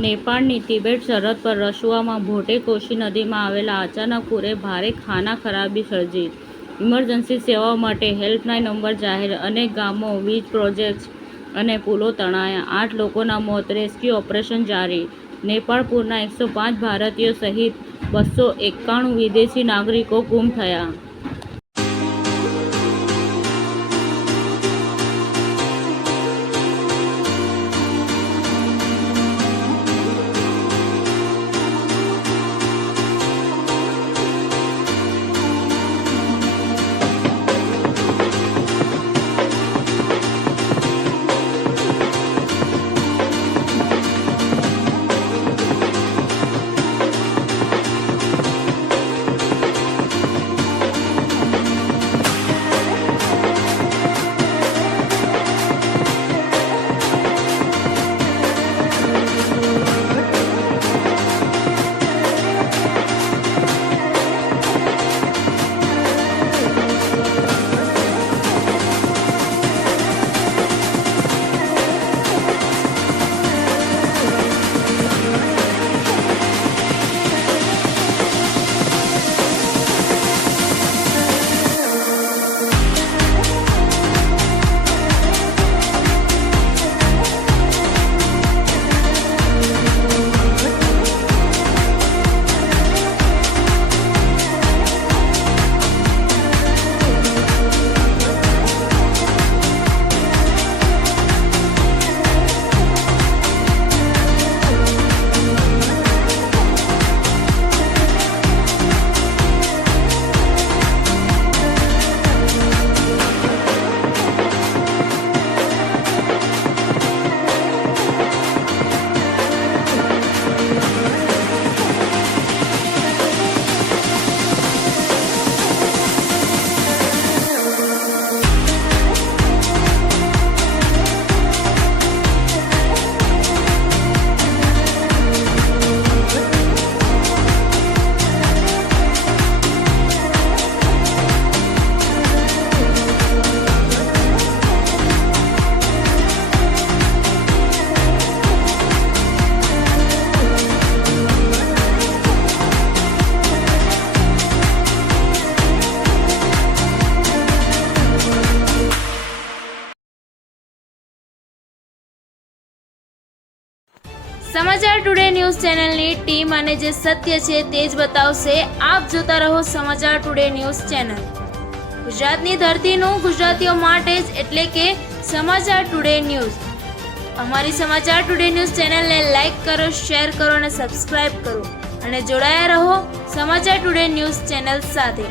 નેપાળની Tibet સરહદ પર રસુઆમાં ભોટે કોશી નદીમાં આવેલા અચાનક પૂરે ભારે ખાના ખરાબી સર્જી. ઇમરજન્સી સેવાઓ માટે હેલ્પલાઇન નંબર જાહેર. અનેક ગામો, વીજ પ્રોજેક્ટ્સ અને પુલો તણાયા. 8 લોકોના મોત. રેસ્ક્યુ ઓપરેશન જારી. નેપાળ પૂરના 105 ભારતીયો સહિત 291 વિદેશી નાગરિકો ગુમ થયા. સમાચાર ટુડે ન્યૂઝ ચેનલની ટીમ અને જે સત્ય છે તે જ બતાવશે. આપ જોતા રહો સમાચાર ટુડે ન્યૂઝ ચેનલ. ગુજરાતની ધરતીનું ગુજરાતીઓ માટે જ, એટલે કે સમાચાર ટુડે ન્યૂઝ. અમારી સમાચાર ટુડે ન્યૂઝ ચેનલને લાઈક કરો, શેર કરો અને સબસ્ક્રાઇબ કરો અને જોડાયા રહો સમાચાર ટુડે ન્યૂઝ ચેનલ સાથે.